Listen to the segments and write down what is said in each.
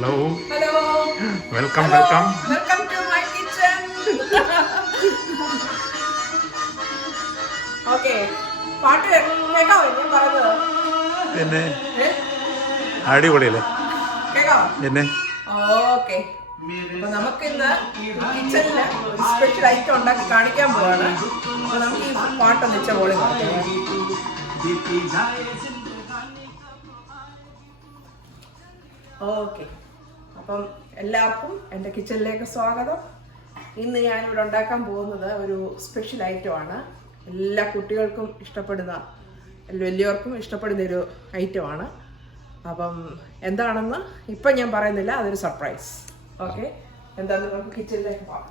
Hello. Hello. Welcome, Hello. welcome. Welcome to my kitchen. Okay. പാട്ട് കേൾക്കാവോ ഞാൻ പറയുന്നത്? പിന്നെ അടിപൊളിയല്ലേ? കേൾക്കാവോ? പിന്നെ ഓക്കെ. അപ്പൊ നമുക്ക് ഇന്ന് കിച്ചണില് ഒരു സ്പെഷ്യൽ ഐറ്റം ഉണ്ടാക്കി കാണിക്കാൻ പോവാണ്. അപ്പൊ നമുക്ക് ഈ പാട്ടൊന്ന് വെച്ച പോലെ ഓക്കെ. അപ്പം എല്ലാവർക്കും എൻ്റെ കിച്ചണിലേക്ക് സ്വാഗതം. ഇന്ന് ഞാനിവിടെ ഉണ്ടാക്കാൻ പോകുന്നത് ഒരു സ്പെഷ്യൽ ഐറ്റമാണ്. എല്ലാ കുട്ടികൾക്കും ഇഷ്ടപ്പെടുന്ന, വലിയവർക്കും ഇഷ്ടപ്പെടുന്ന ഒരു ഐറ്റമാണ്. അപ്പം എന്താണെന്ന് ഇപ്പം ഞാൻ പറയുന്നില്ല, അതൊരു സർപ്രൈസ്. ഓക്കെ, എന്താണെന്ന് നമുക്ക് കിച്ചണിലേക്ക് പോകാം.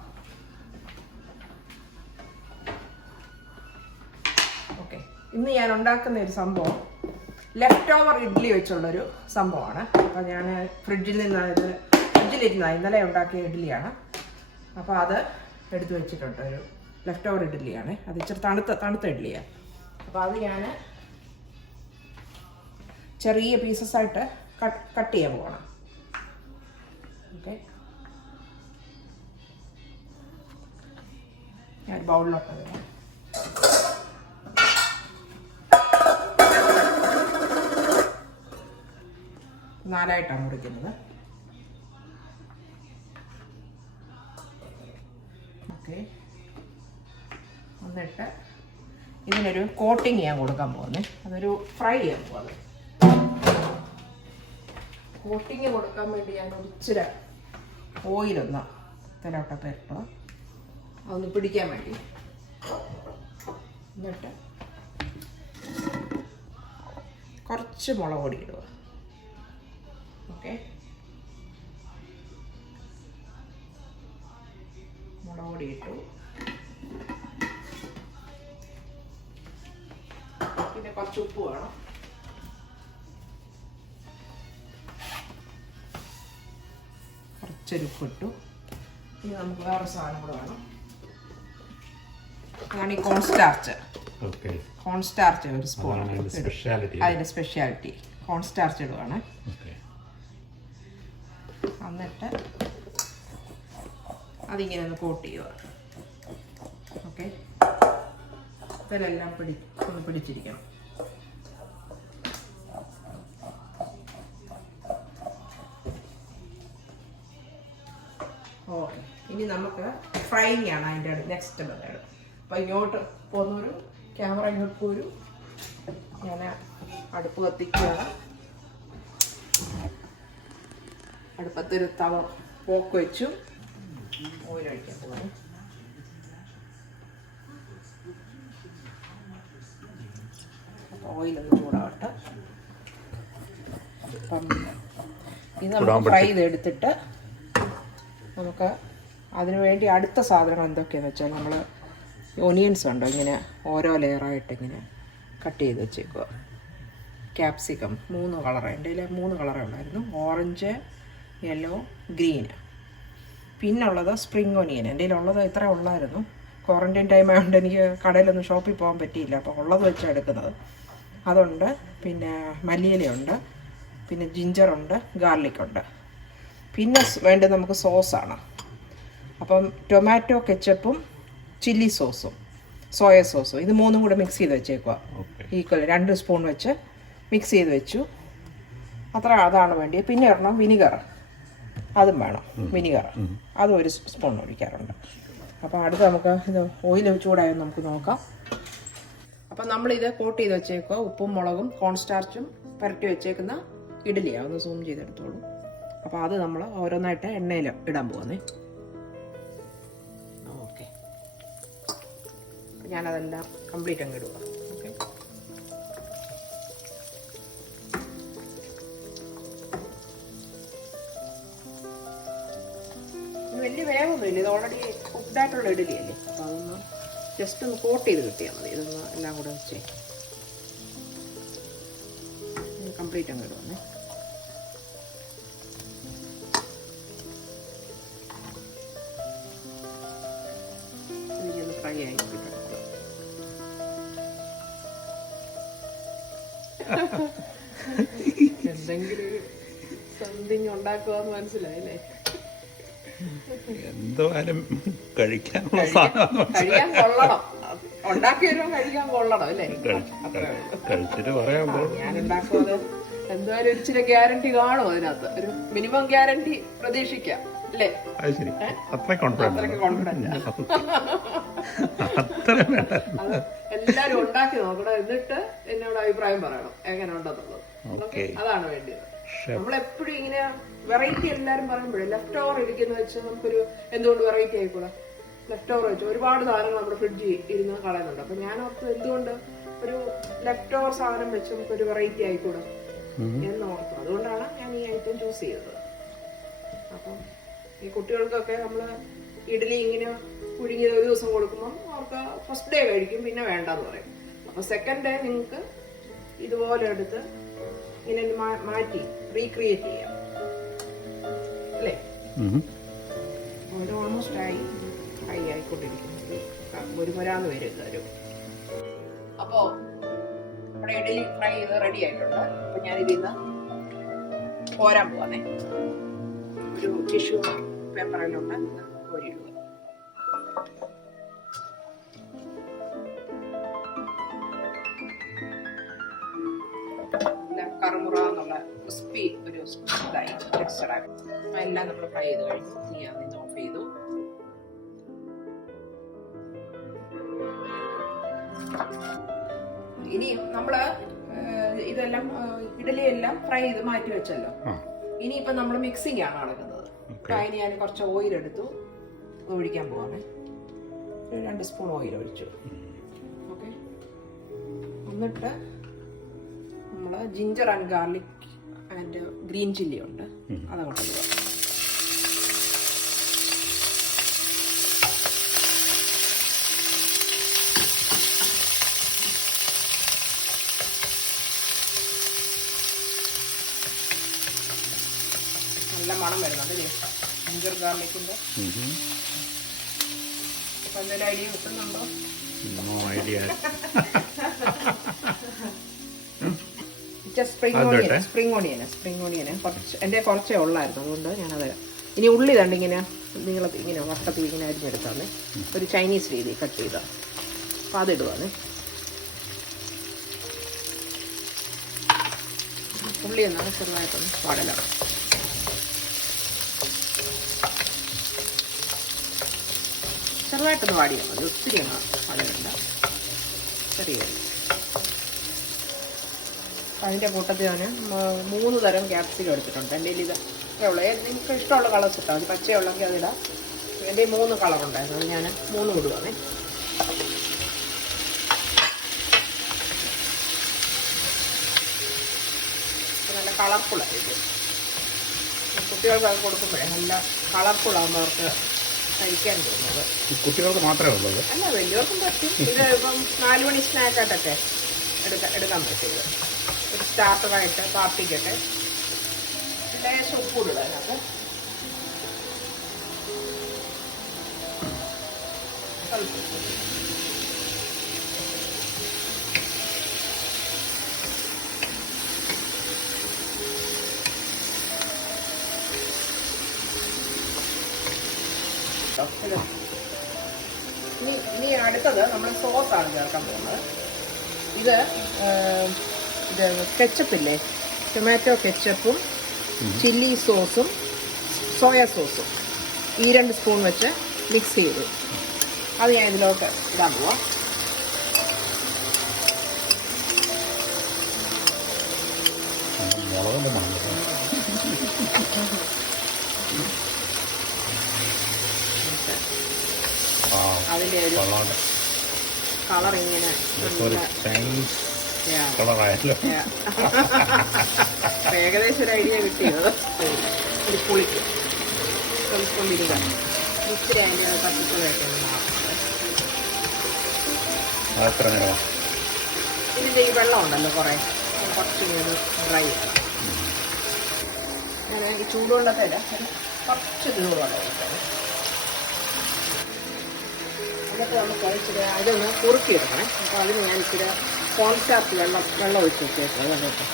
ഓക്കെ, ഇന്ന് ഞാൻ ഉണ്ടാക്കുന്ന ഒരു സംഭവം ലെഫ്റ്റ് ഓവർ ഇഡ്ഡലി വെച്ചുള്ളൊരു സംഭവമാണ്. അപ്പോൾ ഞാൻ ഫ്രിഡ്ജിലിരുന്ന ഇന്നലെ ഉണ്ടാക്കിയ ഇഡ്ഡലിയാണ്. അപ്പോൾ അത് എടുത്തു വെച്ചിട്ടുണ്ട്. ഒരു ലെഫ്റ്റ് ഓവർ ഇഡ്ഡലിയാണ്. അത് ഇച്ചിരി തണുത്ത ഇഡ്ഡലിയാണ്. അപ്പോൾ അത് ഞാൻ ചെറിയ പീസസ് ആയിട്ട് കട്ട് ചെയ്യാൻ പോകണം. ഓക്കെ, ഞാൻ ബൗളിലോട്ട് വരാം. നാലായിട്ടാണ് മുറിക്കുന്നത്. ഓക്കെ, എന്നിട്ട് ഇതിനൊരു കോട്ടിങ് ചെയ്യാൻ കൊടുക്കാൻ പോകുന്നത്. അതൊരു ഫ്രൈ ചെയ്യാൻ പോകുന്നത്. കോട്ടിങ് കൊടുക്കാൻ വേണ്ടി ഞാൻ ഇച്ചിരി ഓയിലൊന്ന് തലോട്ടൊക്കെ ഇട്ടോ അതൊന്ന് പിടിക്കാൻ വേണ്ടി. എന്നിട്ട് കുറച്ച് മുളക് പൊടി ഇടുക. ഓക്കെ, മുളക് പൊടി ഇട്ടു. പിന്നെ കുറച്ച് ഉപ്പ് വേണം. കുറച്ചൊരു ഉപ്പ് ഇട്ടു. ഇനി നമുക്ക് വേറെ സാധനം കൂടെ വേണം. അതാണ് ഈ കോൺസ്റ്റാർച്ച്. കോൺസ്റ്റാർച്ച് ഒരു സ്പൂൺ, അതിൻ്റെ സ്പെഷ്യാലിറ്റി. കോൺസ്റ്റാർച്ച് ഇടുവാണ്. എന്നിട്ട് അതിങ്ങനെ ഒന്ന് കോട്ട് ചെയ്യുക. ഓക്കെ, ഇതിലെല്ലാം ഒന്ന് പിടിച്ചിരിക്കണം. ഓക്കെ, ഇനി നമുക്ക് ഫ്രൈയിങ് ആണ് അതിൻ്റെ നെക്സ്റ്റ് മെത്തേഡ്. അപ്പോൾ ഇങ്ങോട്ട് പോകുന്നൊരു ക്യാമറ ഇങ്ങോട്ട് പോരും. ഞാൻ അടുപ്പ് കത്തിക്കുകയാണ്. അടുപ്പത്തൊരു തവ പോക്ക് വെച്ചു. ഓയിൽ ഒഴിക്കാൻ പോവാണ്. അപ്പോൾ ഓയിലൊന്ന് ചൂടാവട്ടെ. അപ്പം ഇത് നമുക്ക് ഫ്രൈ ചെയ്തെടുത്തിട്ട് നമുക്ക് അതിനു വേണ്ടി അടുത്ത സാധനങ്ങൾ എന്തൊക്കെയാണെന്ന് വെച്ചാൽ നമ്മൾ ഒനിയൻസ് ഉണ്ടോ ഇങ്ങനെ ഓരോ ലെയറായിട്ട് ഇങ്ങനെ കട്ട് ചെയ്ത് വെച്ചേക്കുക. ക്യാപ്സിക്കം 3 കളർ, എൻ്റെ കയ്യിൽ 3 കളറേ ഉണ്ടായിരുന്നു. Orange, yellow, green. പിന്നുള്ളത് സ്പ്രിങ് ഒനിയൻ. എൻ്റെ കയ്യിലുള്ളത് ഇത്ര ഉള്ളായിരുന്നു. ക്വാറൻറ്റൈൻ ടൈം ആയതുകൊണ്ട് എനിക്ക് കടയിലൊന്നും ഷോപ്പിൽ പോകാൻ പറ്റിയില്ല. അപ്പോൾ ഉള്ളത് വെച്ചാണ് എടുക്കുന്നത്. അതുണ്ട്. പിന്നെ മല്ലിയിലയുണ്ട്. പിന്നെ ജിഞ്ചറുണ്ട്, ഗാർലിക്കുണ്ട്. പിന്നെ വേണ്ടത് നമുക്ക് സോസാണ്. അപ്പം ടൊമാറ്റോ കെച്ചപ്പും ചില്ലി സോസും സോയ സോസും ഇത് 3 കൂടെ മിക്സ് ചെയ്ത് വെച്ചേക്കുക. ഈക്വൽ 2 സ്പൂൺ വെച്ച് മിക്സ് ചെയ്ത് വെച്ചു. അതാണ് വേണ്ടിയത്. പിന്നെ ഒരെണ്ണം വിനിഗർ, അതും വേണം. വിനിഗർ അതും 1 സ്പൂൺ ഒഴിക്കാറുണ്ട്. അപ്പോൾ അടുത്ത് നമുക്ക് ഇത് ഓയിൽ ചൂടായെന്ന് നമുക്ക് നോക്കാം. അപ്പം നമ്മളിത് കോട്ട് ചെയ്ത് വെച്ചേക്കുക. ഉപ്പും മുളകും കോൺസ്റ്റാർച്ചും പുരട്ടി വെച്ചേക്കുന്ന ഇഡ്ഡലിയാണ്. ഒന്ന് സൂം ചെയ്തെടുത്തോളൂ. അപ്പോൾ അത് നമ്മൾ ഓരോന്നായിട്ട് എണ്ണയിൽ ഇടാൻ പോകുന്നേ. ഓക്കെ, ഞാനതെല്ലാം കംപ്ലീറ്റ് അങ്ങ് ഇടുക. ഓക്കെ, വലിയ വേവൊന്നുമില്ല. ഇത് ഓൾറെഡി കുക്ക്ഡായിട്ടുള്ള ഇഡ്ഡലിയല്ലേ. അപ്പോൾ അതൊന്ന് ജസ്റ്റ് ഒന്ന് കോട്ട് ചെയ്ത് കിട്ടിയാൽ മതി. ഇതൊന്ന് എല്ലാം കൂടെ വെച്ചേ കംപ്ലീറ്റ് അങ്ങ് ഇടുവന്നേ. ഇതിന് ഫ്രൈ ആയി കിട്ടണം. എന്തെങ്കിലും സംതിങ് ഉണ്ടാക്കുവാന്ന് മനസ്സിലായില്ലേ? എന്തായാലും കഴിക്കാനുള്ള സാധനം കഴിക്കാൻ കൊള്ളണം, ഉണ്ടാക്കി വരുമ്പോൾ കഴിക്കാൻ കൊള്ളണം അല്ലേ? കഴിച്ചിട്ട് പറയാൻ ഞാൻ ഉണ്ടാക്കുന്നത് എന്തായാലും ഒരു ഇച്ചിരി ഗ്യാരണ്ടി കാണും അതിനകത്ത്, ഒരു മിനിമം ഗ്യാരണ്ടി പ്രതീക്ഷിക്കാം അല്ലേ? അത് ശരി, അത്ര കോൺഫിഡൻസ് എല്ലാരും ഉണ്ടാക്കി നോക്കണം, എന്നിട്ട് എന്നോട് അഭിപ്രായം പറയണം എങ്ങനെ ഉണ്ടെന്നുള്ളത്. അതാണ് വേണ്ടത്. നമ്മളെപ്പോഴും ഇങ്ങനെ വെറൈറ്റി എല്ലാരും പറയുമ്പോഴേ ലെഫ്റ്റ് ഓവർ ഇരിക്കുന്ന വെച്ച് നമുക്കൊരു എന്തുകൊണ്ട് വെറൈറ്റി ആയിക്കൂടാ? ലെഫ്റ്റ് ഓവർ വെച്ച് ഒരുപാട് സാധനങ്ങൾ നമ്മുടെ ഫ്രിഡ്ജിൽ ഇരുന്ന് കളയുന്നുണ്ട്. അപ്പൊ ഞാൻ ഓർത്ത് എന്തുകൊണ്ട് ഒരു ലെഫ്റ്റ് ഓവർ സാധനം വെച്ച് നമുക്കൊരു വെറൈറ്റി ആയിക്കൂടാ എന്നോർത്തു. അതുകൊണ്ടാണ് ഞാൻ ഈ ഐറ്റം ചൂസ് ചെയ്തത്. അപ്പം ഈ കുട്ടികൾക്കൊക്കെ നമ്മള് ഇഡ്ഡലി ഇങ്ങനെ പുഴുങ്ങിയത് ഒരു ദിവസം കൊടുക്കുമ്പോൾ അവർക്ക് ഫസ്റ്റ് ഡേ കഴിക്കും, പിന്നെ വേണ്ടെന്ന് പറയും. അപ്പൊ സെക്കൻഡ് ഡേ നിങ്ങൾക്ക് ഇതുപോലെ എടുത്ത് ഇങ്ങനെ മാറ്റി റീക്രിയേറ്റ് ചെയ്യാം അല്ലേ? ഓൾമോസ്റ്റ് ആയി ആയിക്കൊണ്ടിരിക്കുന്നു, ഒരു മുരാന്ന് വരും. അപ്പോ നമ്മുടെ ഇഡ്ഡലി ഫ്രൈ ചെയ്ത് റെഡി ആയിട്ടുണ്ട്. അപ്പൊ ഞാൻ ഇതിന്ന് പോരാൻ പോവാന്നേ. ഒരു ടിഷ്യൂ പേപ്പറിലുണ്ട്, കോരിയിടുക. കറുമുറ എന്നുള്ള ക്രിസ്പി ഒരു ഇതായി ടെക്സ്ചറായി. എല്ലാം നമ്മൾ ഫ്രൈ ചെയ്ത് കഴിഞ്ഞു. ഇനി അതിന് ഓഫ് ചെയ്തു. ഇനി നമ്മള് ഇതെല്ലാം ഇഡലി എല്ലാം ഫ്രൈ ചെയ്ത് മാറ്റി വെച്ചല്ലോ. ഇനിയിപ്പൊ നമ്മൾ മിക്സിംഗ് ആണ് നടക്കുന്നത്. അതിന് ഞാൻ കുറച്ച് ഓയിൽ എടുത്തു, ഒഴിക്കാൻ പോവാണ്. 2 സ്പൂൺ ഓയിൽ ഒഴിച്ചു. ഓക്കെ, എന്നിട്ട് നമ്മൾ ginger and garlic and green chilli ഉണ്ട്, അതങ്ങോട്ട് ഇടുക. നല്ല മണം വരുന്നുണ്ട് ജിഞ്ചർ ഗാർലിക്കിന്റെ. അപ്പൊ എന്തെങ്കിലും ഐഡിയ കിട്ടുന്നുണ്ടോ? സ്പ്രിംഗ് ഓണിയന് കുറച്ചേ ഉള്ളായിരുന്നു, അതുകൊണ്ട് ഞാനത്. ഇനി ഉള്ളി തണ്ട് ഇങ്ങനെ ഇങ്ങനെ വട്ടത്തിൽ ഇങ്ങനെ അരിഞ്ഞെടുത്താന്ന്, ഒരു ചൈനീസ് രീതി കട്ട് ചെയ്ത. അപ്പൊ അതിടുവാന്ന്. ഉള്ളി എന്നാണ് ചെറുതായിട്ടൊന്ന് പാടല. ചെറുതായിട്ടൊന്ന് വാടിയാൽ മതി, ഒത്തിരി ഒന്നും വാടലുണ്ട്, ചെറിയ. അതിൻ്റെ കൂട്ടത്തിൽ ഞാൻ 3 തരം ക്യാപ്സിക്കം എടുത്തിട്ടുണ്ട്. എൻ്റെ കയ്യിൽ ഇതുള്ള നിങ്ങൾക്ക് ഇഷ്ടമുള്ള കളേഴ്സ് ഇട്ടാൽ മതി. പച്ചയുള്ളെങ്കിൽ അതിടാം. എൻ്റെ 3 കളറുണ്ടായിരുന്നു, അത് ഞാൻ 3 ഇടുവാണേ. നല്ല കളർഫുള്ളായിരിക്കും. കുട്ടികൾക്ക് അത് കൊടുക്കുമ്പോഴേ നല്ല കളർഫുള്ളാകുമ്പോൾ അവർക്ക് കഴിക്കാൻ തോന്നുന്നത്. കുട്ടികൾക്ക് മാത്രമേ ഉള്ളൂ? അല്ല, വലിയവർക്കും പറ്റും. ഇത് ഇപ്പം 4 മണി സ്നാക്കായിട്ടൊക്കെ എടുക്കാൻ പറ്റും. ഒരു സ്റ്റാർട്ടറായിട്ട് പാർട്ടിക്കൊക്കെ. ലേശം ഉപ്പിടുക അതിനകത്ത്. ഇനി അടുത്തത് നമ്മൾ സോസാണ് ചേർക്കാൻ പോകുന്നത്. ഇത് കെച്ചപ്പില്ലേ, ടൊമാറ്റോ കെച്ചപ്പും ചില്ലി സോസും സോയ സോസും ഈ 2 സ്പൂൺ വെച്ച് മിക്സ് ചെയ്തു. അത് ഞാൻ ഇതിലോട്ട് ഇടാൻ പോവാം. അതിൻ്റെ ഒരു കളർ ഇങ്ങനെ ഏകദേശം ഒരു ഐഡിയ കിട്ടിയത്. ഒരു പുളിക്ക് കൊണ്ടിരുക ഇച്ചിരി അതിൻ്റെ പച്ചക്കറിയൊക്കെ ഇതിൻ്റെ ഈ വെള്ളം ഉണ്ടല്ലോ കുറച്ച് ഡ്രൈ ചെയ്യണം. ഞാൻ ഈ ചൂടുവെള്ളത്തില കുറച്ച് ചൂടുവെള്ളം ഒഴിക്കണം. എന്നിട്ട് നമുക്ക് ഇച്ചിരി അതൊന്ന് കുറുക്കിയെടുക്കണേ. അപ്പോൾ അതിന് ഞാൻ ഇച്ചിരി കോൺസ്റ്റാർച്ച് വെള്ളം ഒഴിച്ച് വെച്ചേക്കാം. കണ്ടിട്ട്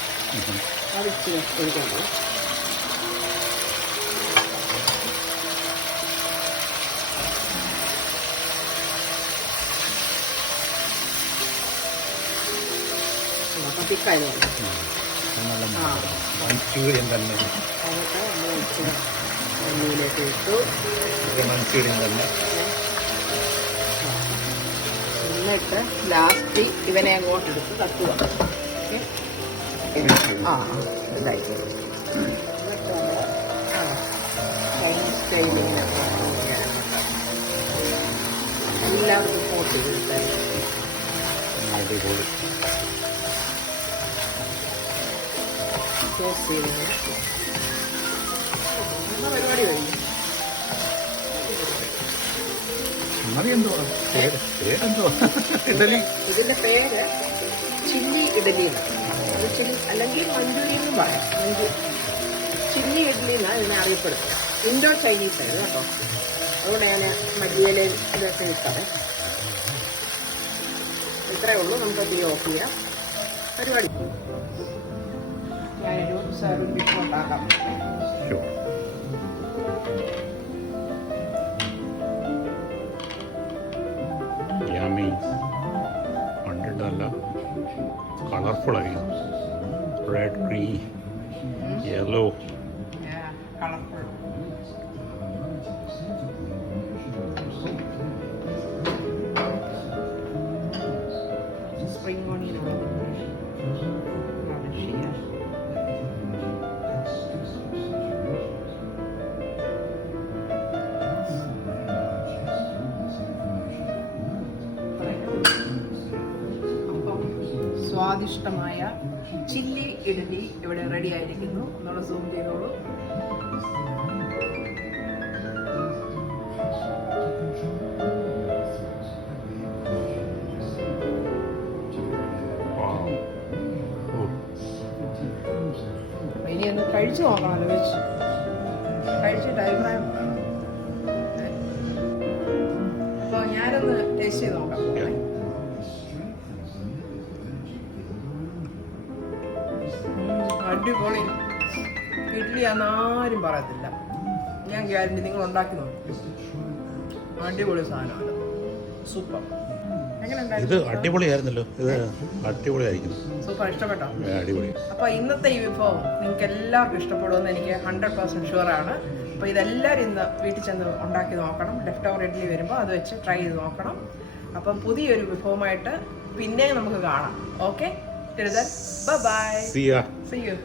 അത് ഇച്ചിരി ഒഴിക്കാൻ പോകും. തിക്കായതുകൊണ്ട് മഞ്ചൂരിയൻ തന്നെ. അതൊക്കെ നമ്മൾ ഇച്ചിരി എണ്ണയിലേക്ക് ഇട്ടു. മഞ്ചൂരിയൻ തന്നെ. എന്നിട്ട് ലാസ്റ്റ് ഇവനെ അങ്ങോട്ട് എടുത്ത് തട്ടുക. ഇതായിക്കോളും. എന്നിട്ട് ചൈനീസ് സ്റ്റൈലിങ്ങനെ എല്ലാവർക്കും പോട്ട് ചെയ്തിട്ട് അടിപൊളി. ടോസ്റ്റ് ചെയ്തിങ്ങനെ പരിപാടി കഴിഞ്ഞു. ഇഡലി. ഇതിന്റെ പേര് ചില്ലി ഇഡലി അല്ലെങ്കിൽ മഞ്ചൂരിയൻ എന്ന് പറയാം. ചില്ലി ഇഡലി എന്നാണ് ഇതിനെ അറിയപ്പെടുന്നത്. ഇൻഡോ ചൈനീസ് ആണ് കേട്ടോ. അതുകൊണ്ട് ഞാൻ മല്ലിയില ഇതൊക്കെ ഇട്ടത്. ഇത്രയേ ഉള്ളൂ. നമുക്ക് തീ ഓഫ് ചെയ്യാം. പരിപാടി ഞാനൊരു സർവിംഗ് ഡിഷോട്ടാക്കാം. കണ്ടിട്ടല്ല കളർഫുൾ ആയിരിക്കും. Red, green, yellow. Colourful. Spring onion സ്വാദിഷ്ടമായ ചില്ലി ഇഡലി ഇവിടെ റെഡി ആയിരിക്കുന്നു. ഒന്നുകൂടെ സൂം ചെയ്തോളൂ. ഇനി ഒന്ന് കഴിച്ചു നോക്കണമല്ലോ. വെച്ച് കഴിച്ചിട്ട് അഭിപ്രായം പറയണം. അപ്പോൾ ഞാനൊന്ന് ടേസ്റ്റ് ചെയ്ത് നോക്കാം. അടിപൊളി ഇഡ്ഡലി ആരും പറയത്തില്ല. ഞാൻ ഗ്യാരണ്ടി നിങ്ങൾ ഉണ്ടാക്കി നോക്കും. അടിപൊളി സാധനമാണ്. സൂപ്പർ. ഇത് അടിപൊളിയായിരുന്നല്ലോ. ഇത് അടിപൊളിയായിരിക്കും. സൂപ്പർ. ഇഷ്ടപ്പെട്ടോ? അടിപൊളി. അപ്പോൾ ഇന്നത്തെ ഈ വിഭവം നിങ്ങൾക്ക് എല്ലാവർക്കും ഇഷ്ടപ്പെടുമെന്ന് എനിക്ക് 100% ഷുവറാണ്. അപ്പോൾ ഇതെല്ലാവരും ഇന്ന് വീട്ടിൽ ചെന്ന് ഉണ്ടാക്കി നോക്കണം. ലെഫ്റ്റ് ഓവർ ഇഡ്ഡലി വരുമ്പോൾ അത് വെച്ച് ട്രൈ ചെയ്ത് നോക്കണം. അപ്പം പുതിയൊരു വിഭവമായിട്ട് പിന്നെ നമുക്ക് കാണാം. Okay, bye bye. See ya. See you.